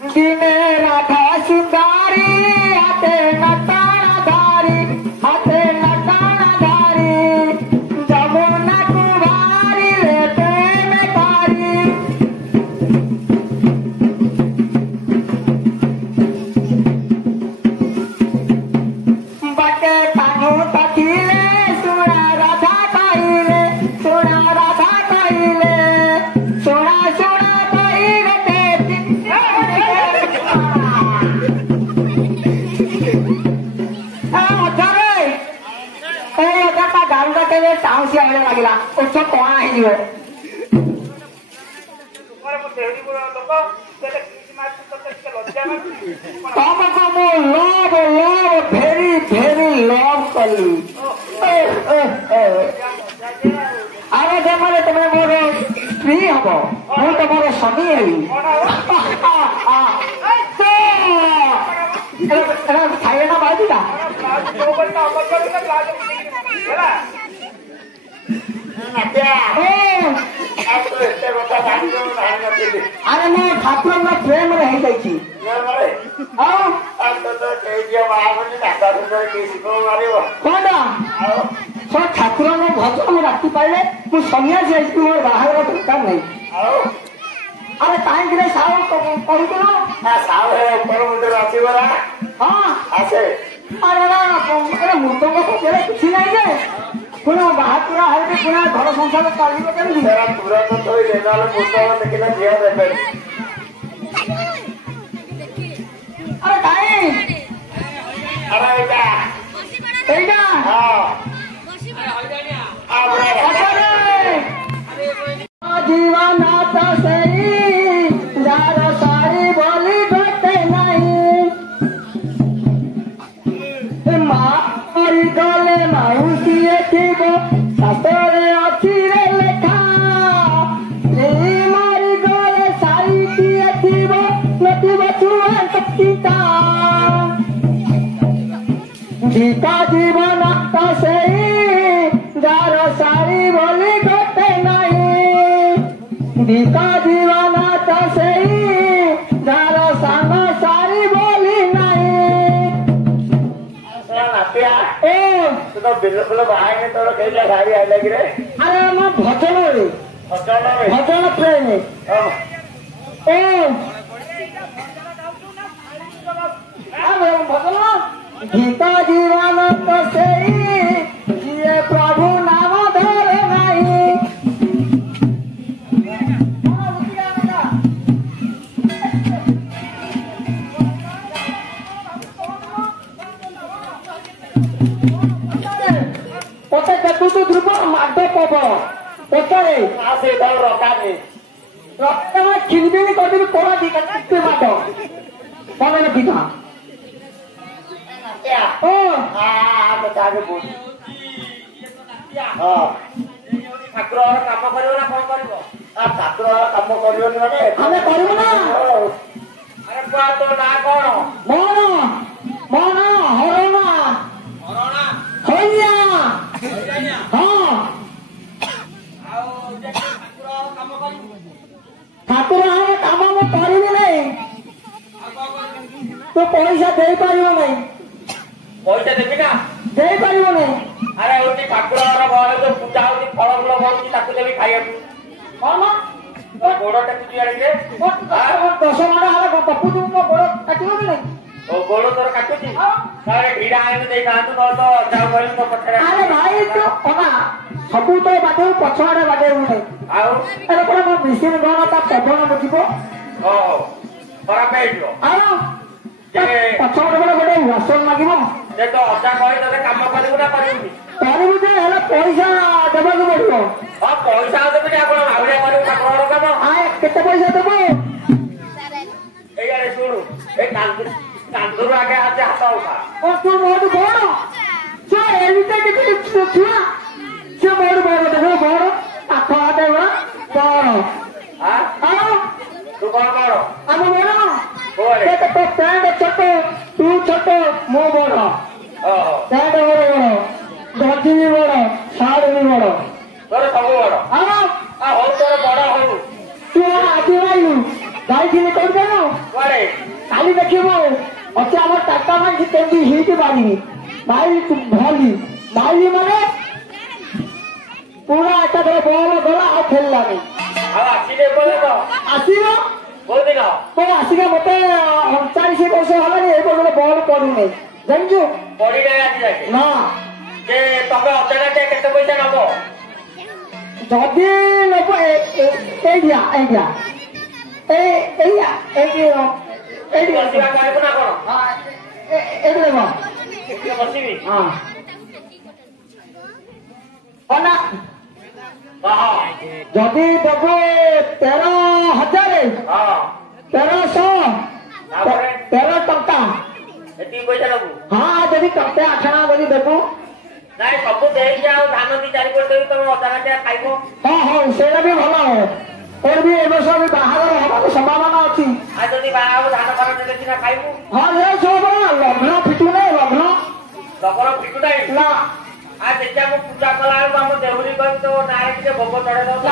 दिने राधा सुंदरी हाथे नटाना धारी हाथे नटाना धारी जमुना कुमारी रे प्रेम कारी बटे कानू तकीले सुना राधा कहिले सुना राधा कहिले सुना सुना कहिले टाउसी आने लगिला उच्च कोणा ହେଇଯିବ ତମକୁ ମୁଁ ଲଭ୍ ଭେରି ଭେରି ଲଭ୍ କଲି ଆରେ ଯେମାନେ ତମେ ମୋର ସ୍ତ୍ରୀ ହବ ମୁଁ ତମର ସ୍ୱାମୀ ହେବି ଖାଇବେ ନା ବାଜିଟା अरे मैं ठाकुर प्रेम रही जाइए ठाकुर भजन राति पाइले मुझ सन्यासी मोर बाहर दरकार नहीं अरे कहीं साव कर हाँ आसे अरे मृतंग पकड़े किसी नहीं जे पुनः बाहापुरा है पुनः घर संसार चलिए केमती तुरंत देखना झील देखे अरे कहीं जीवन सही जार सारी बोली घटे नहीं मारी गले माउसी थीब शास्त्रे अच्छी रे लेखा मारी गले सारी किए थीब नथिब छुआ सकिता जीता जीवन तो सही जार सारी बोली घटे नहीं जीता जीवन तो सही जार सांग सारी बोली नहीं तो बिल्कुल बाहर तो कहीं सारी आई लगी रे अरे मैं भजन प्रेम भजन गीता जीवन तो सही जिए प्रभु नाम धरे नहीं पते देखु तू ध्रुव माड प्रबल पचरे आसे रकाने रक्ता में खिलबिली कर कोड़ा दी कत्ते माड कौन दिखा ओ बता के बोल हां ठाकुर काम करियो ना कोन करियो ठाकुर काम करियो माने हमें करियो ना अरे बा तो ना कोन मोन हरणा होइया हां आओ ठाकुर काम करियो ठाकुर काम मैं करियो नहीं तो पैसा दे पारियो नहीं पैसा देबी ना दे पारियो नहीं अरे ओटी ठाकुर घर जो पूजा होती फल फल होती ताकू देबी खाइया कौन गोड़ टेकुची आड़े 10 माड़ा हला पप्पू तू गोड़ काटियो कि नहीं ओ गोड़ तोर काटुची अरे ढीड़ा आने दे गांतु तो जाऊ गली तो पछरे अरे भाई तो ओना सबू तो बाटे पछवाड़े बाटे नहीं आउ अरे कोन म मिसिन गन ता पवन बुझिबो ओ खराब हेइलो आउ पछवाड़े बड़े बड़े वासन लागिबो जे तो अजा कहि तते काम करिबो ना करिबो करिबो जे हला पैसा देबा को पड़िबो हां पैसा देबे ना कोन आवड़े करिबो ठाकुर काम आ केते पैसा देबो ए यारे सुनु ए कांदुर आगे आते हाथ उठा ओ तू मोर बड़ छो एविते के छुआ छो मोर बड़ देखो बड़ आखो आते बड़ बड़ हां हां तू कौन बड़ हम बड़ ओरे ते तो पैंट छोटो तू छोटो मो बड़ ओहो पैंट बड़ गंजी भी बड़ साड़ी भी बड़ तोर सब बड़ हां आ हो तोर बड़ हो तू आज भाई भाई की कर देनो करे बाड़ी देखिबो अच्छे हमर टाटा माई केंदी हिट बाड़ी भाई भली भाई माने पूरा एका धरे बॉल गला आ खेलला नहीं ଆଉ ଆସିଲେ ବୋଲେ ତ आसीबो କୋଉ ଦିନ तो आसीके मते 39 वर्ष हलानी ए बॉल पडू नहीं जानजो ପଡି ନାହିଁ ଆଜି ଯାକେ ना ଯେ ତମେ ଅଚାନକ କେତେ ପଇସା ନବ जदि नब एडिया एडिया एडिया एडिया ବସିବା କହିବୁ ନା କଣ हां एडिया ना ଏଠି ବସିବି हां ओना କହ जदि देबो 13,000 ହଁ 1300 ତାପରେ 13 टंका ଏତିକି ପଇସା ନବୁ हाँ जदि टंके आठना जदि देबो ନାଇଁ ସବୁ ଦେଇକି ଆଉ ଧାନ ଦି ଚାରି କରି ଦେବି ତମେ ଅଚାନକ ଖାଇବ हाँ हाँ सेटा भी भलो है और भी ए वर्ष भी बाहर होबार संभावना अछि ଆଉ ଯଦି ବାହା ହବ ଧାନ ଫାନ ଦେଲେ ସିନା ଖାଇବୁ हाँ ये सब लग्न फिटू नहीं लग्न ତମର ଫିଟୁ ନାହିଁ ना ଆଉ ଦେଖିବା ମୁଁ ପୂଜା କଲା ବେଳକୁ ଆମ ଦେହୁରୀ କରି ତୋ ନାଁରେ ଟିକେ ଭୋଗ ଚଢେଇ ଦବ